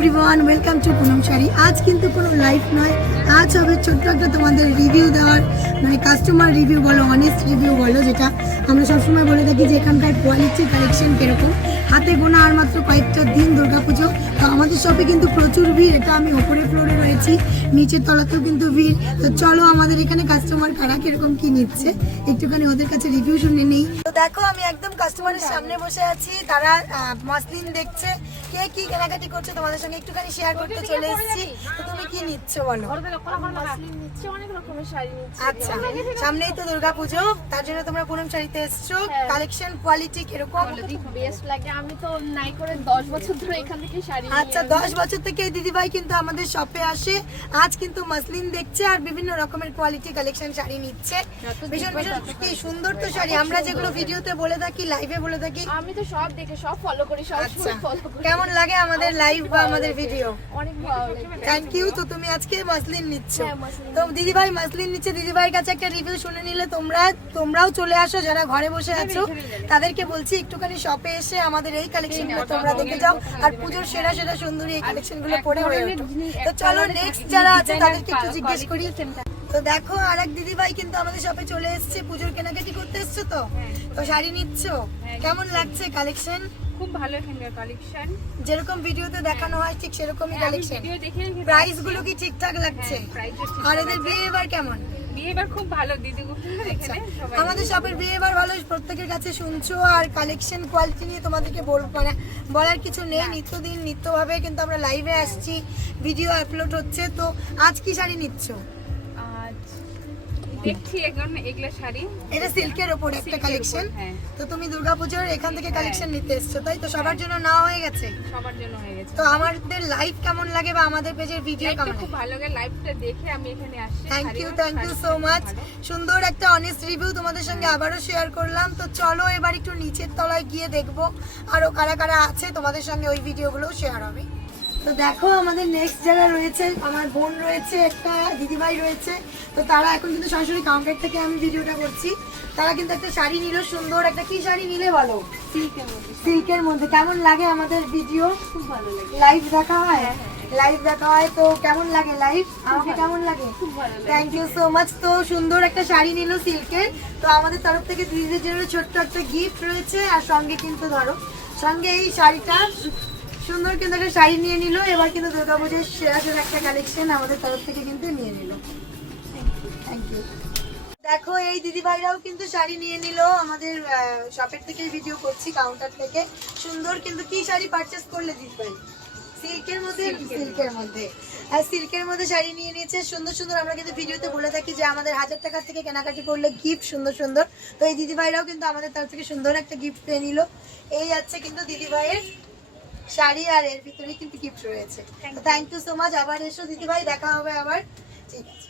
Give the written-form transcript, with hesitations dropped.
Everyone, welcome to Poonam Saree. আজ কিন্তু কোনো লাইভ নয়, আজ হবে ছোট্ট একটা তোমাদের রিভিউ দেওয়ার, মানে কাস্টমার রিভিউ বলো, অনেস্ট রিভিউ বলো, যেটা আমরা সবসময় বলে থাকি যে এখানকার কোয়ালিটি কালেকশন কীরকম। হাতে গোনা আর মাত্র কয়েকটা দিন দুর্গাপুজো, তো আমাদের শপে কিন্তু প্রচুর ভিড়। এটা আমি ওপরের ফ্লোরে রয়েছি, নিচের তলাতেও কিন্তু ভিড়। তো চলো আমাদের এখানে কাস্টমার কারা কিরকম কি নিচ্ছে একটুখানি ওদের কাছে রিভিউ শুনে নেই। তো দেখো আমি একদম কাস্টমারের সামনে বসে আছি, তারা মাসলিন দেখছে, কে কি কেনাকাটি করছে তোমাদের সঙ্গে একটুখানি শেয়ার করতে চলে এসেছি। তো তুমি কি নিচ্ছ বলো? আচ্ছা, সামনেই তো দুর্গাপুজো, তার জন্য তোমরা পুনম শাড়িতে এসছো। কালেকশন কোয়ালিটি কিরকম? বেস্ট লাগে। আমি তো নাই করে 10 বছর ধরে এখান থেকে শাড়ি নিই। আচ্ছা, 10 বছর থেকে এই দিদিভাই কিন্তু আমাদের শপে আসে। আজ কিন্তু মাসলিন দেখছে আর বিভিন্ন রকমের কোয়ালিটি কালেকশন শাড়ি নিচ্ছে। ভীষণ ভীষণ কি সুন্দর তো শাড়ি, আমরা যেগুলো ভিডিওতে বলে থাকি, লাইভে বলে থাকি, আমি তো সব দেখে সব ফলো করি, সব ফলো করি। কেমন লাগে আমাদের লাইভ বা আমাদের ভিডিও? অনেক ভালো লাগে। Thank you. তো তুমি আজকে মাসলিন নিচ্ছ, তো দিদিভাই মাসলিন নিচ্ছে, দিদিভাইয়ের কাছে একটা রিভিউ শুনে নিলে তোমরাও চলে আসো। যারা ঘরে বসে আছো তাদেরকে বলছি একটুখানি শপে এসে আমাদের এই কালেকশনগুলো তোমরা দেখে যাও, আর পুজোর সেরা সেরা সুন্দরী এই কালেকশনগুলো পরে হয়ে ওঠো। তো চলো নেক্সট যারা আছে তাদেরকে একটু জিজ্ঞেস করি। তো দেখো আর এক দিদিভাই কিন্তু আমাদের শপে চলে এসেছে, পুজোর কেনাকাটি করতে এসছো, তো শাড়ি নিচ্ছ, কেমন লাগছে কালেকশন? খুব ভালো এখানকার কালেকশন, যেরকম ভিডিওতে দেখানো হয় ঠিক সেরকমই কালেকশন। প্রাইস গুলো কি ঠিকঠাক লাগছে? আর এদের বিহেভিয়ার কেমন? বিহেভিয়ার খুব ভালো দিদিগুলো এখানে সবাই। আমাদের শপের বিহেভিয়ার ভালো, প্রত্যেকের কাছে শুনছো। আর কালেকশন কোয়ালিটি নিয়ে তোমাদেরকে বলার কিছু নেই, নিত্যদিন নিত্যভাবে কিন্তু আমরা লাইভে আসছি, ভিডিও আপলোড হচ্ছে। তো আজ কি শাড়ি নিচ্ছ? দেখছি এখন এগুলা শাড়ি, এটা সিল্কের ওপর একটা কালেকশন। তো তুমি দুর্গাপূজার এখান থেকে কালেকশন নিতে এসছো, তাই তো? সবার জন্য নেওয়া হয়ে গেছে? সবার জন্য হয়ে গেছে। তো আমাদের লাইভ কেমন লাগে বা আমাদের পেজের ভিডিও কেমন লাগে? খুব ভালো লাগে, লাইভটা দেখে আমি এখানে আসছি। Thank you so much. সুন্দর একটা অনেস্ট রিভিউ তোমাদের সঙ্গে আবারও শেয়ার করলাম। তো চলো এবার একটু নিচের তলায় গিয়ে দেখবো আরো কারা কারা আছে, তোমাদের সঙ্গে ওই ভিডিওগুলো শেয়ার হবে। তো দেখো আমাদের নেক্সট যারা রয়েছে, আমার বোন রয়েছে, একটা দিদিভাই রয়েছে। তো তারা এখন কিন্তু সরাসরি কাউন্টার থেকে আমি ভিডিওটা করছি। তারা কিন্তু একটা শাড়ি নিল, সুন্দর একটা। কি শাড়ি নিলে বলো? সিল্কের মধ্যে। কেমন লাগে আমাদের ভিডিও? খুব ভালো লাগে। লাইভ দেখা হয়? লাইভ দেখা হয়, তো কেমন লাগে লাইভ? আমাকে কেমন লাগে? খুব ভালো লাগে। Thank you so much. তো সুন্দর একটা শাড়ি নিল সিল্কের। তো আমাদের তরফ থেকে দিদিদের জন্য ছোট্ট একটা গিফট রয়েছে, আর সঙ্গে কিন্তু ধরো সঙ্গে এই শাড়িটা, সুন্দর কিন্তু একটা শাড়ি নিয়ে নিল। এবার কিন্তু দুর্গাপূজার সেরা সেরা একটা কালেকশন আমাদের তরফ থেকে কিন্তু নিয়ে নিল। Thank you. দেখো এই দিদিভাইরাও কিন্তু শাড়ি নিয়ে নিল, আমাদের শপের থেকে ভিডিও করছি কাউন্টার থেকে। সুন্দর কিন্তু কি শাড়ি পারচেস করলে দিদিভাই? সিল্কের মধ্যে। সিল্কের মধ্যে, আর সিল্কের মধ্যে শাড়ি নিয়ে নিয়েছে সুন্দর সুন্দর। আমরা কিন্তু ভিডিওতে বলে থাকি যে আমাদের 1000 টাকা থেকে কেনাকাটি করলে গিফট সুন্দর সুন্দর। তো এই দিদিভাইরাও কিন্তু আমাদের তরফ থেকে সুন্দর একটা গিফট পেয়ে নিল। এই আছে কিন্তু দিদিভাইয়ের শাড়ি, আর এর ভিতরে কিন্তু গিফট রয়েছে। Thank you so much. আবার এসো দিদিভাই, দেখা হবে আবার। ঠিক আছে।